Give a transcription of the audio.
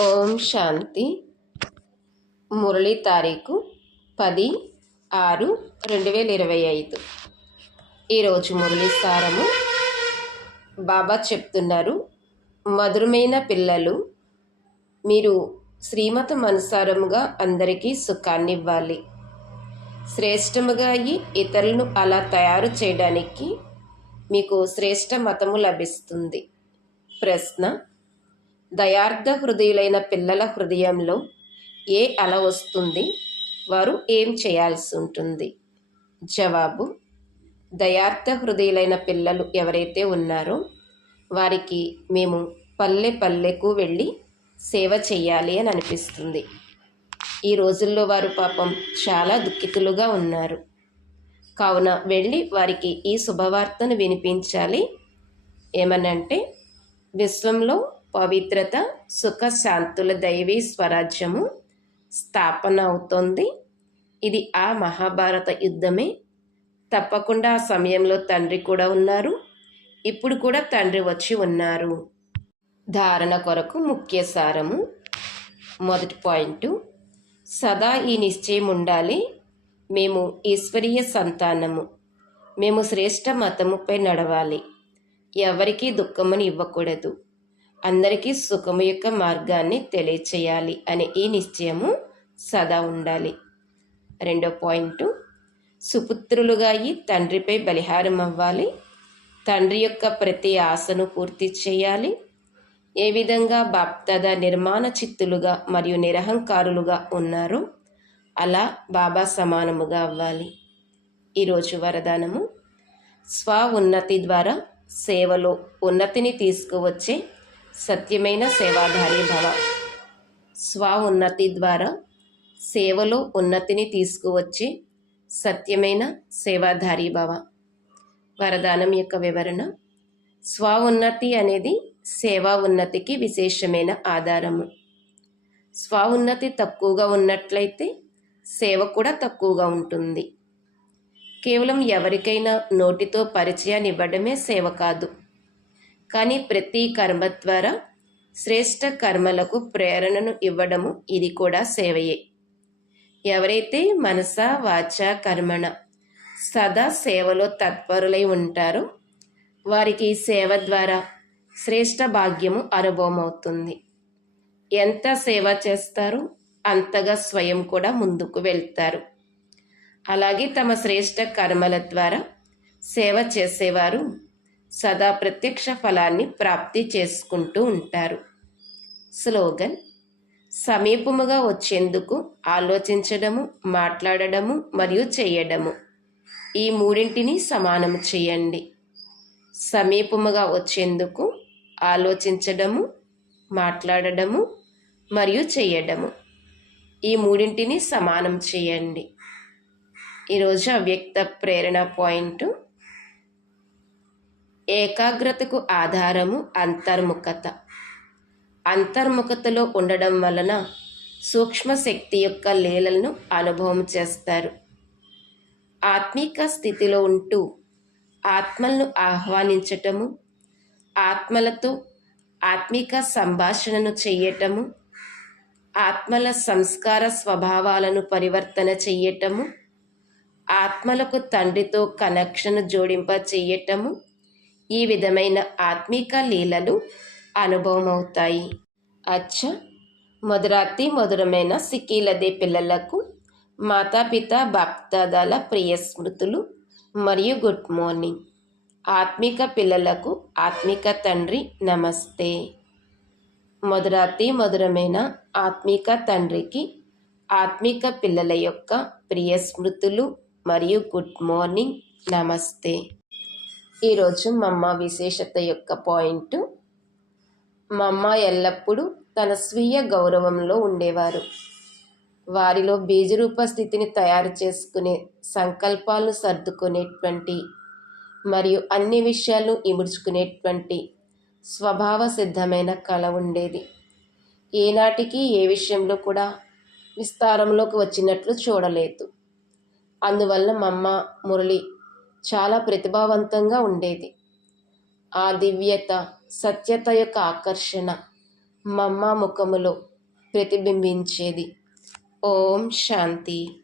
ఓం శాంతి. మురళి తారీఖు పది ఆరు రెండు వేల ఇరవై ఐదు. ఈరోజు మురళి సారము బాబా చెప్తున్నారు మధురమైన పిల్లలు మీరు శ్రీమతం అనుసారముగా అందరికీ సుఖాన్ని ఇవ్వాలి శ్రేష్టముగా అయ్యి ఇతరులను అలా తయారు చేయడానికి మీకు శ్రేష్ట మతము లభిస్తుంది. ప్రశ్న దయార్థ హృదయులైన పిల్లల హృదయంలో ఏ అల వస్తుంది? వారు ఏం చేయాల్సి ఉంటుంది? జవాబు దయార్థ హృదయులైన పిల్లలు ఎవరైతే ఉన్నారో వారికి మేము పల్లె పల్లెకు వెళ్ళి సేవ చేయాలి అని అనిపిస్తుంది. ఈ రోజుల్లో వారు పాపం చాలా దుఃఖితులుగా ఉన్నారు. కావున వెళ్ళి వారికి ఈ శుభవార్తను వినిపించాలి. ఏమనంటే విశ్వంలో పవిత్రత సుఖశాంతుల దైవీ స్వరాజ్యము స్థాపన అవుతోంది. ఇది ఆ మహాభారత యుద్ధమే. తప్పకుండా ఆ సమయంలో తండ్రి కూడా ఉన్నారు. ఇప్పుడు కూడా తండ్రి వచ్చి ఉన్నారు. ధారణ కొరకు ముఖ్య సారము. మొదటి పాయింట్. సదా ఈ నిశ్చయం ఉండాలి. మేము ఈశ్వరీయ సంతానము. మేము శ్రేష్ట మతముపై నడవాలి. ఎవరికీ దుఃఖమని ఇవ్వకూడదు. అందరికీ సుఖము యొక్క మార్గాన్ని తెలియచేయాలి అనే ఈ నిశ్చయము సదా ఉండాలి. రెండో పాయింట్ సుపుత్రులుగా అయి తండ్రిపై బలిహారం అవ్వాలి. తండ్రి యొక్క ప్రతి ఆశను పూర్తి చేయాలి. ఏ విధంగా బాప్తద నిర్మాణ చిత్తులుగా మరియు నిరహంకారులుగా ఉన్నారో అలా బాబా సమానముగా అవ్వాలి. ఈరోజు వరదానము స్వ ఉన్నతి ద్వారా సేవలో ఉన్నతిని తీసుకువచ్చే సత్యమైన సేవాధారి భవ. స్వ ఉన్నతి ద్వారా సేవలో ఉన్నతిని తీసుకువచ్చే సత్యమైన సేవాధారి భవ. వరదానం యొక్క వివరణ. స్వ ఉన్నతి అనేది సేవా ఉన్నతికి విశేషమైన ఆధారము. స్వ ఉన్నతి తక్కువగా ఉన్నట్లయితే సేవ కూడా తక్కువగా ఉంటుంది. కేవలం ఎవరికైనా నోటితో పరిచయాన్ని ఇవ్వడమే సేవ కాదు. కానీ ప్రతి కర్మ ద్వారా శ్రేష్ట కర్మలకు ప్రేరణను ఇవ్వడము ఇది కూడా సేవయే. ఎవరైతే మనస వాచ కర్మణ సదా సేవలో తత్పరులై ఉంటారో వారికి సేవ ద్వారా శ్రేష్ట భాగ్యము అనుభవం అవుతుంది ఎంత సేవ చేస్తారో అంతగా స్వయం కూడా ముందుకు వెళ్తారు. అలాగే తమ శ్రేష్ట కర్మల ద్వారా సేవ చేసేవారు సదా ప్రత్యక్ష ఫలాన్ని ప్రాప్తి చేసుకుంటూ ఉంటారు. స్లోగన్ సమీపముగా వచ్చేందుకు ఆలోచించడము మాట్లాడడము మరియు చేయడము. ఈ మూడింటిని సమానము చేయండి. సమీపముగా వచ్చేందుకు ఆలోచించడము మాట్లాడడము మరియు చేయడము. ఈ మూడింటిని సమానం చేయండి. ఈరోజు అవ్యక్త ప్రేరణ పాయింట్ ఏకాగ్రతకు ఆధారము అంతర్ముఖత. అంతర్ముఖతలో ఉండడం వలన సూక్ష్మ శక్తి యొక్క లీలలను అనుభవం చేస్తారు. ఆత్మిక స్థితిలో ఉంటూ ఆత్మలను ఆహ్వానించటము ఆత్మలతో ఆత్మిక సంభాషణను చెయ్యటము ఆత్మల సంస్కార స్వభావాలను పరివర్తన చెయ్యటము ఆత్మలకు తండ్రితో కనెక్షన్ జోడింప చెయ్యటము ఈ విధమైన ఆత్మిక లీలలు అనుభవమవుతాయి. అచ్చ! మధురాతి మధురమైన సిక్కీలదే పిల్లలకు మాతాపిత బాప్తాదాల ప్రియ స్మృతులు మరియు గుడ్ మార్నింగ్. ఆత్మిక పిల్లలకు ఆత్మిక తండ్రి నమస్తే. మధురాతి మధురమైన ఆత్మిక తండ్రికి ఆత్మిక పిల్లల యొక్క ప్రియ స్మృతులు మరియు గుడ్ మార్నింగ్ నమస్తే. ఈరోజు మమ్మ విశేషత యొక్క పాయింట్. మమ్మ ఎల్లప్పుడూ తన స్వీయ గౌరవంలో ఉండేవారు. వారిలో బీజరూప స్థితిని తయారు చేసుకునే సంకల్పాలు సర్దుకునేటువంటి మరియు అన్ని విషయాలు ఇముడ్చుకునేటువంటి స్వభావ సిద్ధమైన కళ ఉండేది. ఏనాటికి ఏ విషయంలో కూడా విస్తారంలోకి వచ్చినట్లు చూడలేదు. అందువల్ల మమ్మ మురళి చాలా ప్రతిభావంతంగా ఉండేది. ఆ దివ్యత సత్యత యొక్క ఆకర్షణ మమ్మ ముఖములో ప్రతిబింబించేది. ఓం శాంతి.